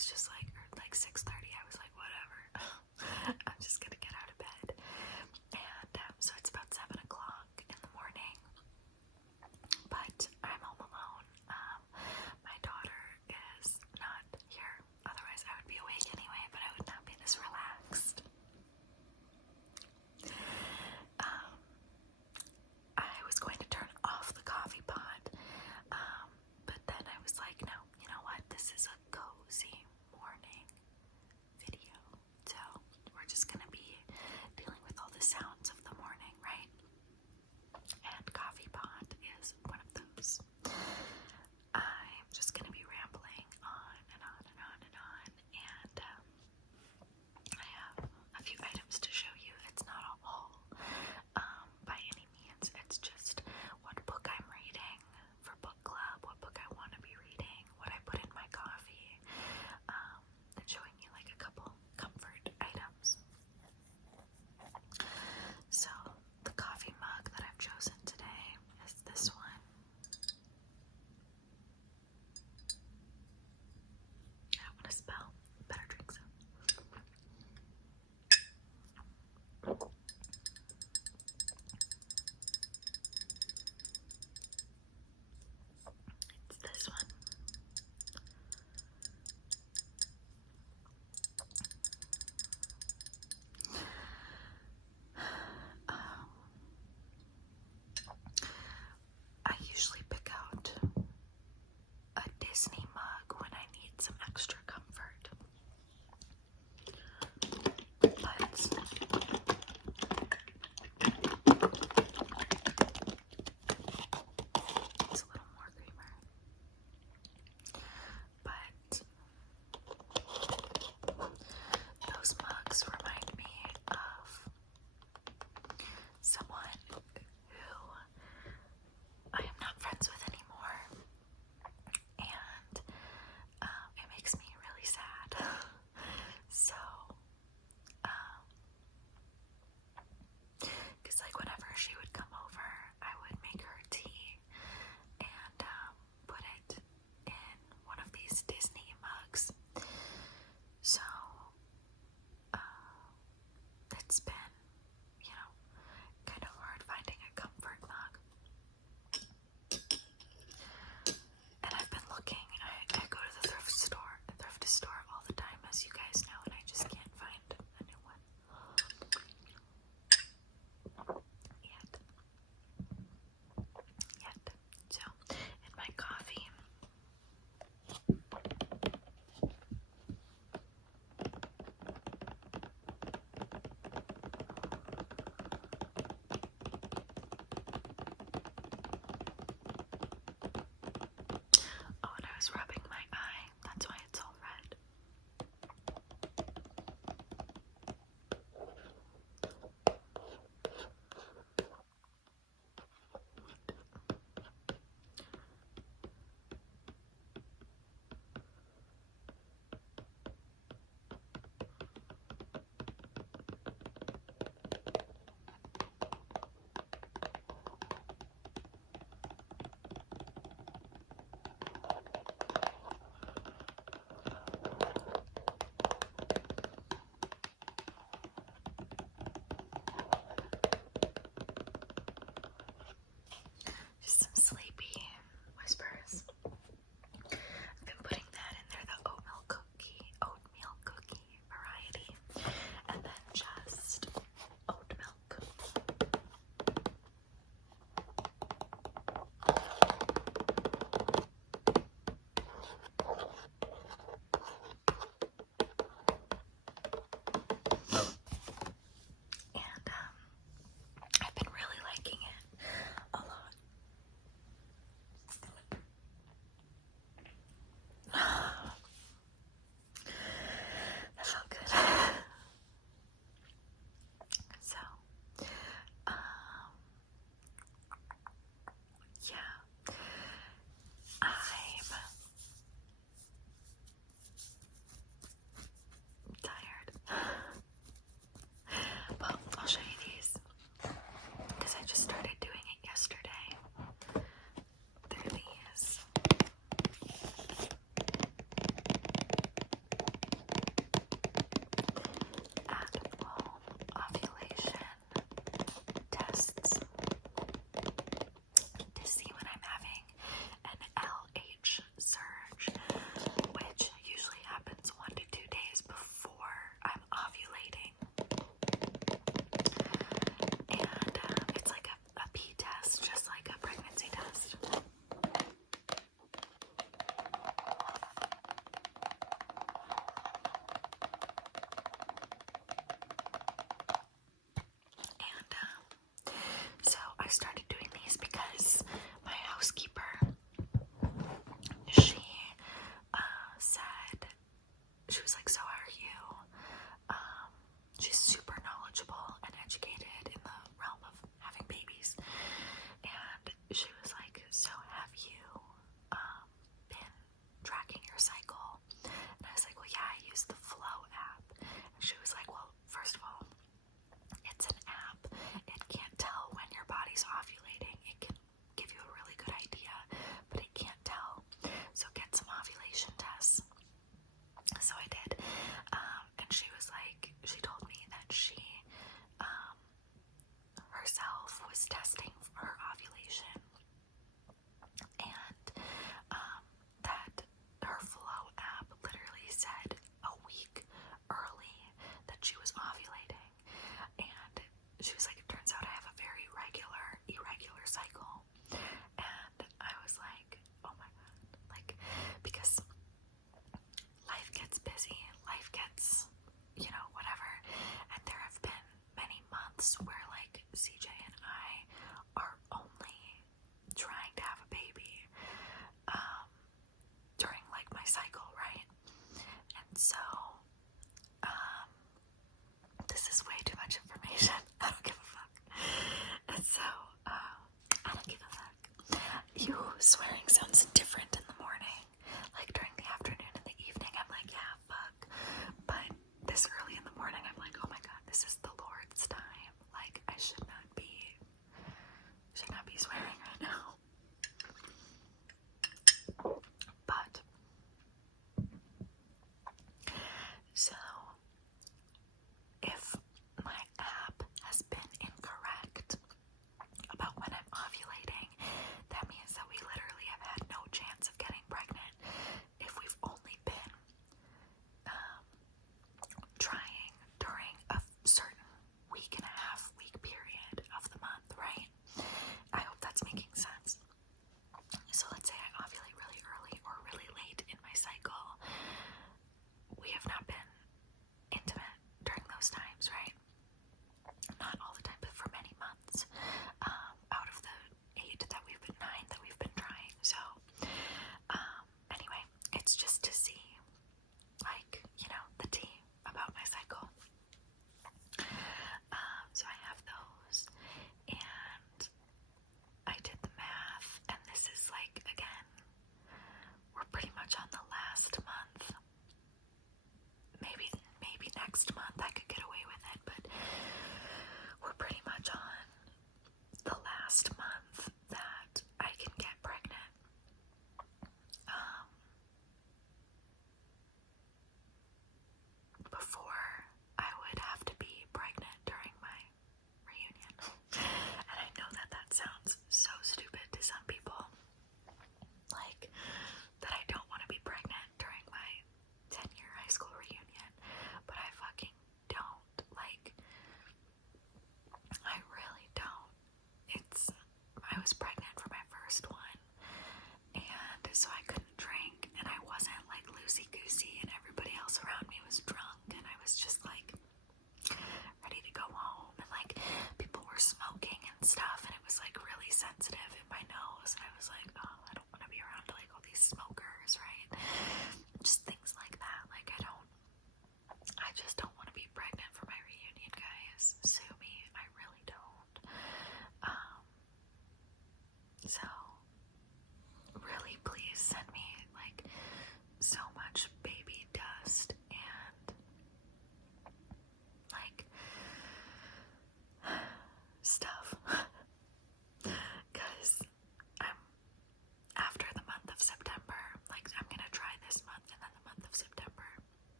was just like, or like 6:30, I was like, whatever. I'm just gonna get out of bed. And so it's about 7 o'clock in the morning, but I'm home alone. My daughter is not here. Otherwise, I would be awake anyway, but I would not be this relaxed. I was going to turn off the coffee pot, but then I was like, no, you know what? This is a cozy morning.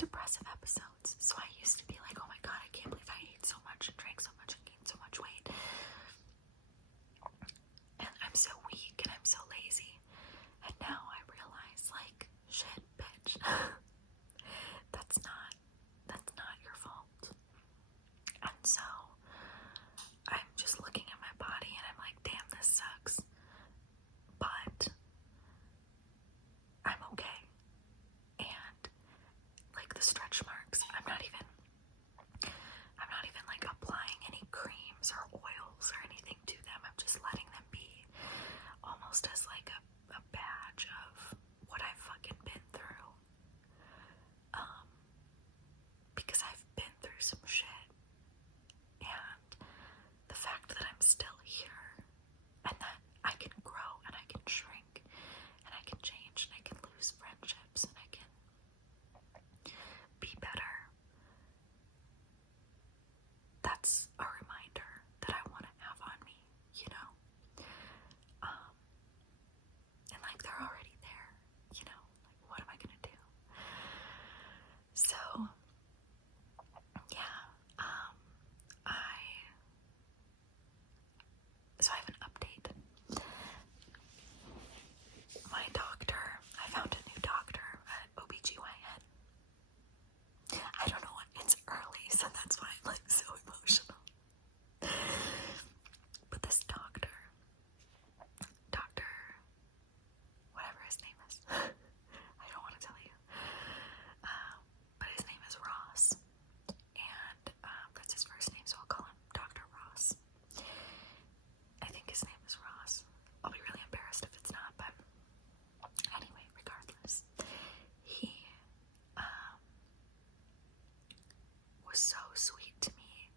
depressive episodes. So I used to be like, oh my god, I can't believe I ate so much and drank so much and gained so much weight. And I'm so weak and I'm so lazy. And now I realize, like, shit, bitch. That's not your fault. And so I'm just looking at my body and I'm like, damn, this sucks. But I'm okay. And like the stretch marks, I'm not even like applying any creams or oils or anything to them. I'm just letting them be, almost as like a badge of what I've fucking been through. Because I've been through some shit. And the fact that I'm still here and that I can grow and I can shrink and I can change and I can lose friendships and I can be better, that's a reminder that I want to have on me, you know? And like they're already there, you know? Like what am I gonna do? So yeah, I have an update. My doctor, I found a new doctor at OBGYN. I don't know what, it's early, so that's why I'm like so emotional. But this doctor, whatever his name is, I don't want to tell you. But his name is Ross. And that's his first name, so I'll call him Dr. Ross. I think his name is Ross. I'll be really embarrassed if it's not, but anyway, regardless. He was so sweet to me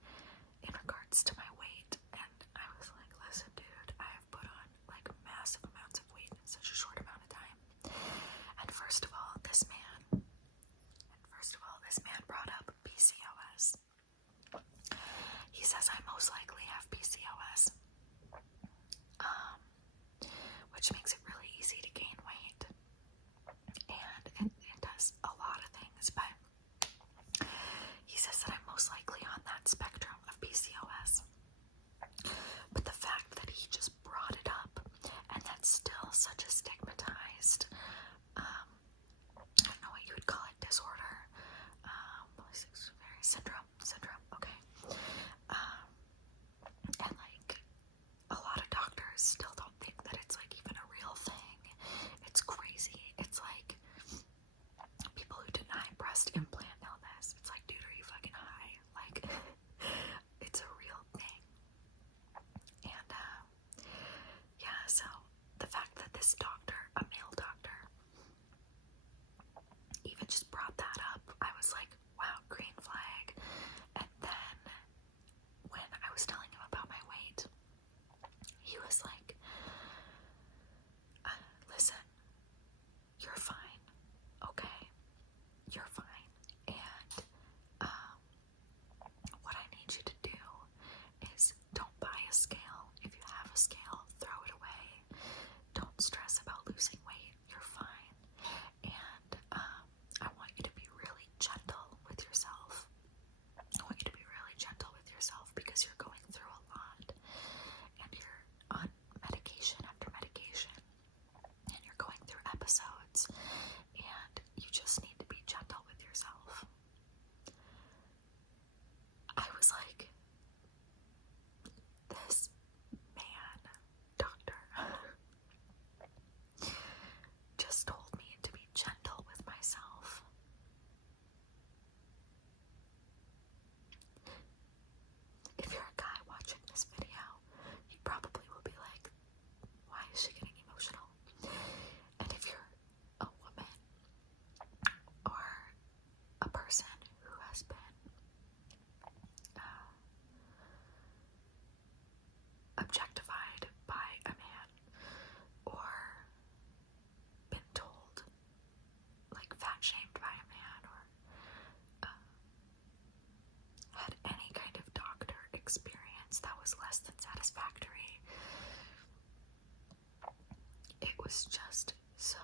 in regards to my weight, and I was like, listen dude, I have put on like massive amounts of weight in such a short amount of time. And first of all, this man brought up PCOS. He says I most likely have PCOS, which makes it really easy to gain weight, and it does a lot of things, but he says that I'm most likely on that spectrum of PCOS. But the fact that he just brought it up, and that's still such a stigmatized, I don't know what you would call it, disorder, syndrome, okay. And like a lot of doctors still don't think that it's like even a real thing. It's crazy. It's like people who deny breast implant illness. It's like, dude, are you fucking high? Like, it's a real thing. And yeah, so the fact that this doctor, a male doctor, even just brought that up, I was like, wow, green flag. And then when I was telling him about my weight, he was like, listen, you're fine, okay? You're fine. And what I need you to do is don't buy a scale. If you have a scale, throw it away. Don't stress about losing weight. You're fine. And I want you to be really gentle with yourself. I want you to be really gentle with yourself because you're going through a lot. And you're on medication after medication. And you're going through episodes. And you just need to be gentle with yourself. I was like, this man, doctor, just told me to be gentle with myself. If you're a guy watching this video, you probably will be like, why is she getting emotional? And if you're a woman or a person who has been objectified by a man or been told, like fat shamed by a man, or had any kind of doctor experience that was less than satisfactory, it was just so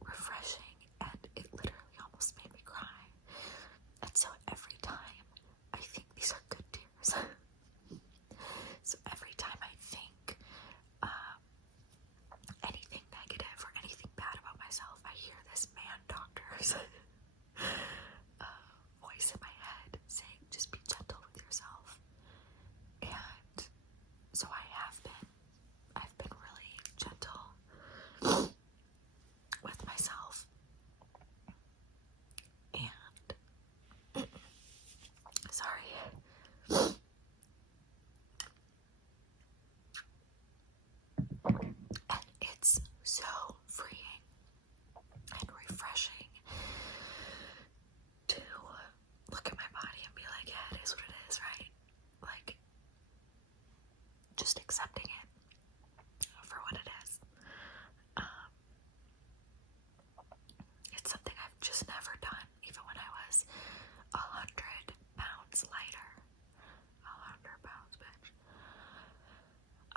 refreshing, and it literally almost made me cry. just accepting it for what it is. It's something I've just never done, even when I was 100 pounds lighter. 100 pounds, bitch.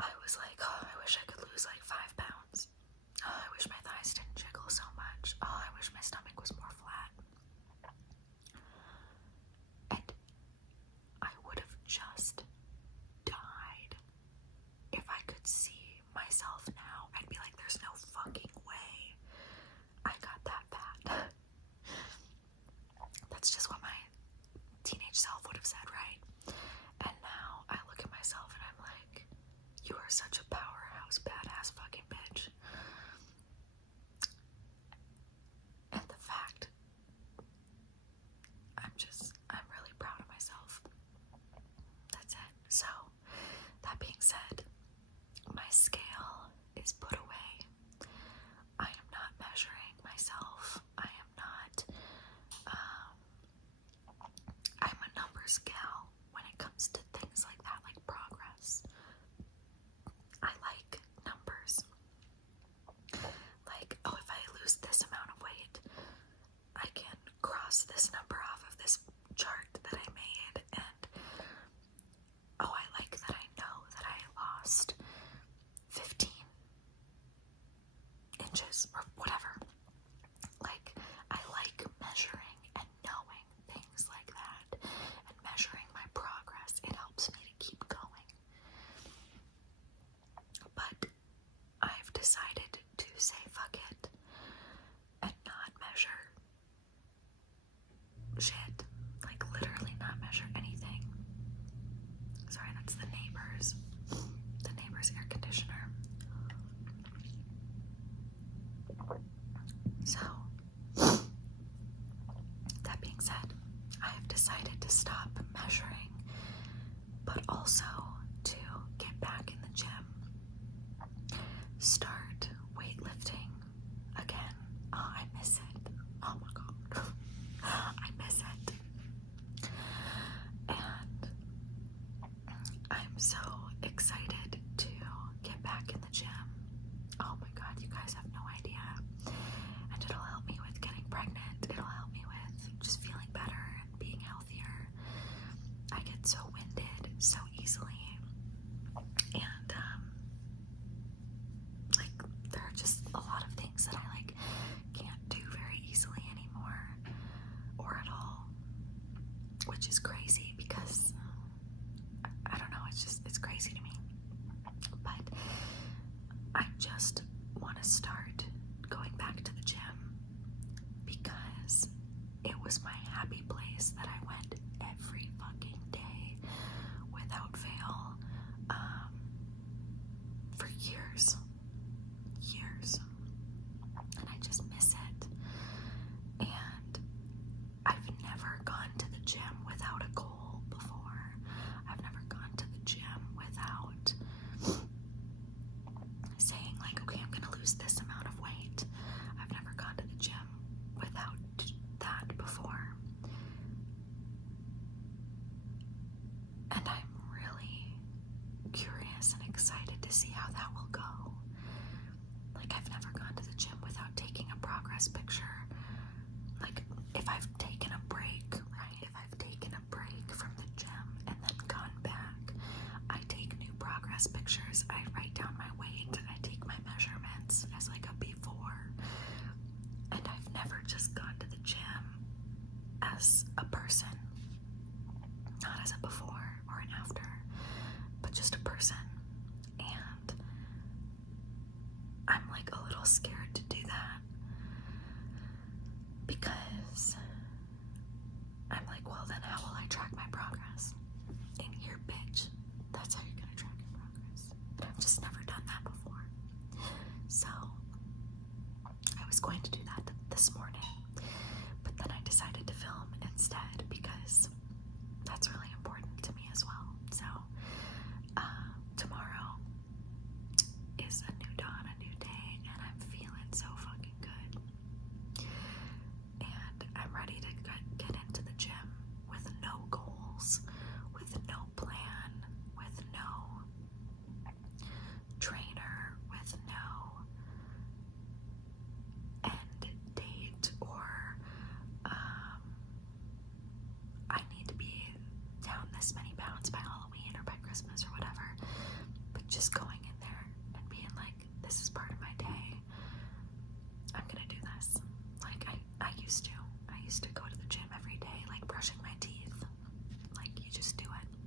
I was like, oh, I wish I could lose like 5 pounds. Oh, I wish my thighs didn't jiggle so much. Oh, I wish my stomach was more flat. And I would have just died if I could see myself now. I'd be like, there's no fucking way I got that fat. That's just what my teenage self would have said, right? And now I look at myself and I'm like, you are such a powerhouse, badass fucking bitch. And the fact, I'm really proud of myself. That's it. So, that being said, my scale is put away. I am not measuring myself. I am not, I'm a numbers gal when it comes to things like that, like progress. I like numbers. Like, oh, if I lose this amount of weight, I can cross this number off of this chart that I made, and oh, I like that I know that I lost 15 inches or whatever. Like, I like measuring and knowing things like that, and measuring my progress. It helps me to keep going. But I've decided to say fuck it and not measure shit. Like, literally not measure anything. Sorry, that's the neighbor's air conditioner. So, that being said, I have decided to stop measuring, but also to get back in the gym, start weightlifting again. Oh, I miss it. Oh my god. I miss it. And I'm so excited to get back in the gym. Oh my god, you guys have no idea. And it'll help me with getting pregnant. It'll help me with just feeling better and being healthier. I get so winded so easily. And like, there are just a lot of things that I like can't do very easily anymore, or at all, which is crazy because I don't know, it's crazy to me. But I just want to start going back to the gym because it was my happy place that I went every fucking day without fail, for years, and I just miss it. And I've never gone to the gym without a goal before. I've never gone to the gym without saying like, okay, I'm gonna lose this amount of weight. I've never gone to the gym without that before. And I'm really curious and excited to see how that will go. Like, I've never gone to the gym without taking a progress picture. Like, if I've taken a break, right? If I've taken a break from the gym and then gone back, I take new progress pictures. I write down my weight and I take my measurements as like a before. And I've never just gone to the gym as a person, not as a before or an after, but just a person. And I'm like a little scared to do that because I'm like, well, then how will I track my progress? In here, bitch. That's how you're gonna track your progress. But I've just never done that before. So I was going to do that this morning, but then I decided to film instead because that's really important to me as well. So tomorrow is a new dawn, a new day, and I'm feeling this many pounds by Halloween or by Christmas or whatever. But just going in there and being like, this is part of my day. I'm gonna do this. Like I used to. I used to go to the gym every day, like brushing my teeth. Like you just do it.